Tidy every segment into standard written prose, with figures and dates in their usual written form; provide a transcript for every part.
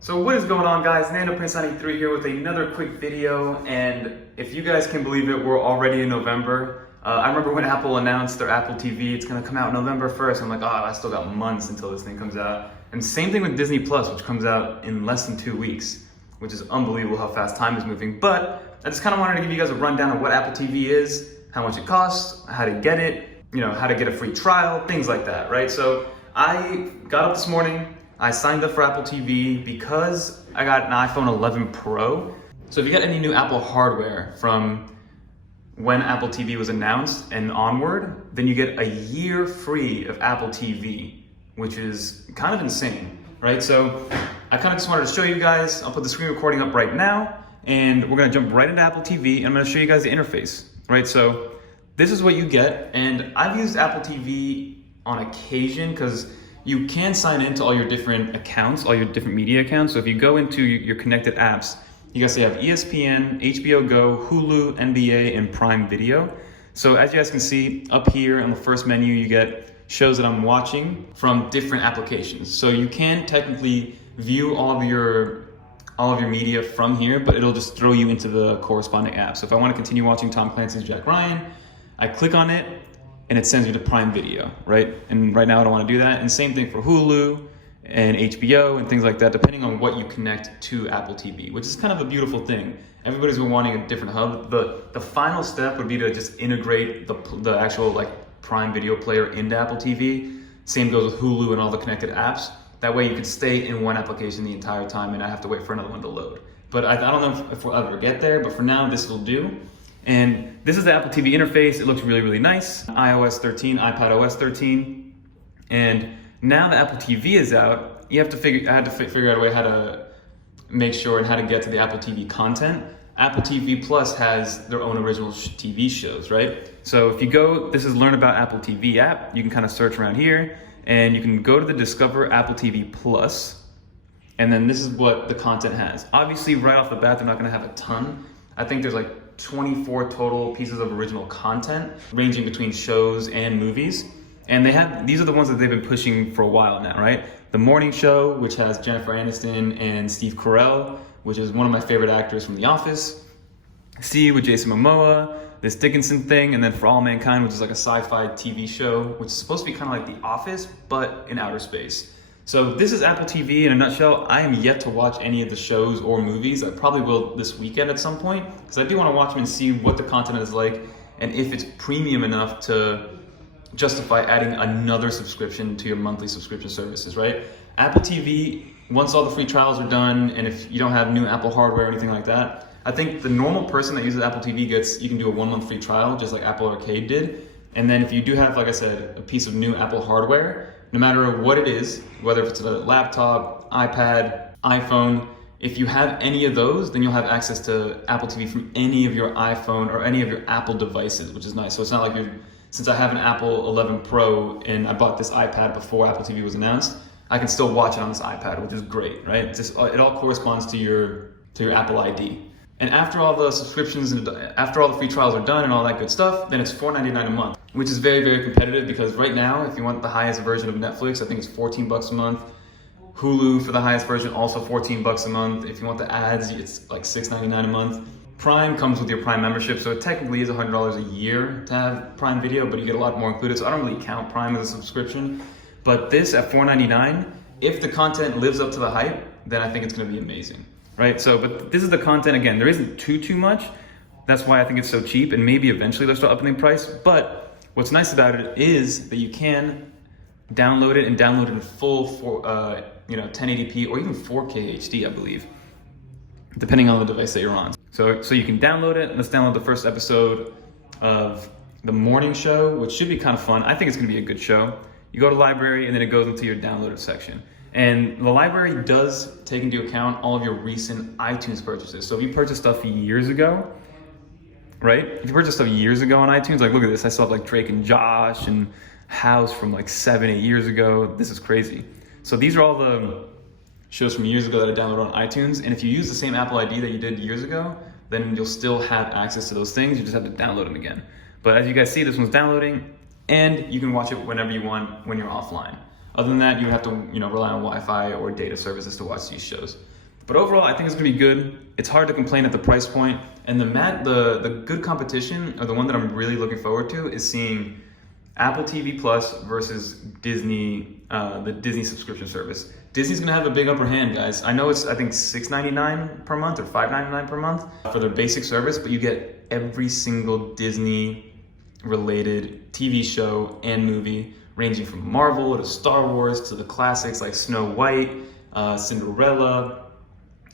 So what is going on, guys? NandoPrince93 here with another quick video, and if you guys can believe it, we're already in November. I remember when Apple announced their Apple TV, it's gonna come out November 1st. I'm like, oh, I still got months until this thing comes out. And same thing with Disney Plus, which comes out in less than 2 weeks, which is unbelievable how fast time is moving. But I just kind of wanted to give you guys a rundown of what Apple TV is, how much it costs, how to get it, how to get a free trial, things like that, right? So I got up this morning, I signed up for Apple TV because I got an iPhone 11 Pro. So if you got any new Apple hardware from when Apple TV was announced and onward, then you get a year free of Apple TV, which is kind of insane, right? So I kind of just wanted to show you guys. I'll put the screen recording up right now, and we're gonna jump right into Apple TV, and I'm gonna show you guys the interface, right? So this is what you get, and I've used Apple TV on occasion because you can sign into all your different accounts, all your different media accounts. So if you go into your connected apps, you guys have ESPN, HBO Go, Hulu, NBA, and Prime Video. So as you guys can see up here on the first menu, you get shows that I'm watching from different applications. So you can technically view all of your media from here, but it'll just throw you into the corresponding app. So if I want to continue watching Tom Clancy's Jack Ryan, I click on it, and it sends you to Prime Video, right? And right now I don't want to do that. And same thing for Hulu and HBO and things like that, depending on what you connect to Apple TV, which is kind of a beautiful thing. Everybody's been wanting a different hub. The final step would be to just integrate the actual Prime Video player into Apple TV. Same goes with Hulu and all the connected apps. That way you can stay in one application the entire time and not have to wait for another one to load. But I don't know if we'll ever get there, but for now this will do. And this is the Apple TV interface. It looks really, really nice. iOS 13, iPadOS 13. And now that Apple TV is out, I had to figure out a way how to make sure and how to get to the Apple TV content. Apple TV Plus has their own original TV shows, right? So if you go, this is Learn About Apple TV app. You can kind of search around here, and you can go to the Discover Apple TV Plus, and then this is what the content has. Obviously, right off the bat, they're not gonna have a ton. I think there's 24 total pieces of original content ranging between shows and movies. And these are the ones that they've been pushing for a while now, right? The Morning Show, which has Jennifer Aniston and Steve Carell, which is one of my favorite actors from The Office. See with Jason Momoa, this Dickinson thing, and then For All Mankind, which is like a sci-fi TV show, which is supposed to be kind of like The Office, but in outer space. So this is Apple TV in a nutshell. I am yet to watch any of the shows or movies. I probably will this weekend at some point, because I do want to watch them and see what the content is like, and if it's premium enough to justify adding another subscription to your monthly subscription services, right? Apple TV, once all the free trials are done, and if you don't have new Apple hardware or anything like that, I think the normal person that uses Apple TV you can do a 1-month free trial, just like Apple Arcade did. And then if you do have, like I said, a piece of new Apple hardware, no matter what it is, whether if it's a laptop, iPad, iPhone, if you have any of those, then you'll have access to Apple TV from any of your iPhone or any of your Apple devices, which is nice. So it's not like since I have an Apple 11 Pro and I bought this iPad before Apple TV was announced, I can still watch it on this iPad, which is great, right? It all corresponds to your Apple ID. And after all the subscriptions and after all the free trials are done and all that good stuff, then it's $4.99 a month, which is very, very competitive, because right now, if you want the highest version of Netflix, I think it's $14 a month. Hulu for the highest version, also $14 a month. If you want the ads, it's like $6.99 a month. Prime comes with your Prime membership, so it technically is $100 a year to have Prime Video, but you get a lot more included, so I don't really count Prime as a subscription. But this at $4.99, if the content lives up to the hype, then I think it's gonna be amazing. Right, but this is the content. Again, there isn't too much. That's why I think it's so cheap, and maybe eventually they'll start upping the price. But what's nice about it is that you can download it in full 1080p or even 4K HD, I believe, depending on the device that you're on. So you can download it. Let's download the first episode of The Morning Show, which should be kind of fun. I think it's gonna be a good show. You go to library, and then it goes into your downloaded section. And the library does take into account all of your recent iTunes purchases. So if you purchased stuff years ago, right? If you purchased stuff years ago on iTunes, look at this. I saw Drake and Josh and House from 7-8 years ago. This is crazy. So these are all the shows from years ago that I downloaded on iTunes. And if you use the same Apple ID that you did years ago, then you'll still have access to those things. You just have to download them again. But as you guys see, this one's downloading, and you can watch it whenever you want when you're offline. Other than that, you have to rely on Wi-Fi or data services to watch these shows. But overall, I think it's gonna be good. It's hard to complain at the price point. And the good competition, or the one that I'm really looking forward to, is seeing Apple TV Plus versus Disney, the Disney subscription service. Disney's gonna have a big upper hand, guys. I know it's, I think, $6.99 per month or $5.99 per month for their basic service, but you get every single Disney-related TV show and movie, ranging from Marvel to Star Wars to the classics like Snow White, Cinderella,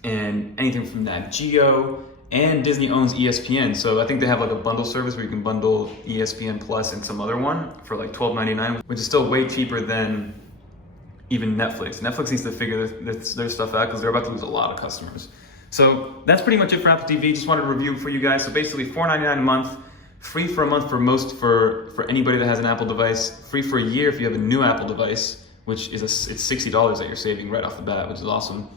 and anything from Nat Geo. And Disney owns ESPN, so I think they have like a bundle service where you can bundle ESPN Plus and some other one for like $12.99, which is still way cheaper than even Netflix. Netflix needs to figure their stuff out because they're about to lose a lot of customers. So that's pretty much it for Apple TV. Just wanted to review for you guys. So basically $4.99 a month, free for a month for anybody that has an Apple device, free for a year if you have a new Apple device, which is it's $60 that you're saving right off the bat, which is awesome.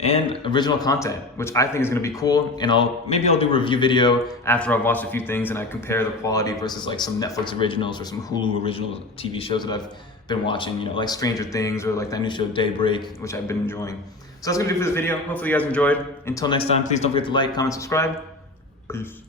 And original content, which I think is gonna be cool. And maybe I'll do a review video after I've watched a few things and I compare the quality versus like some Netflix originals or some Hulu original TV shows that I've been watching, like Stranger Things or like that new show Daybreak, which I've been enjoying. So that's gonna do for this video. Hopefully you guys enjoyed. Until next time, please don't forget to like, comment, subscribe. Peace.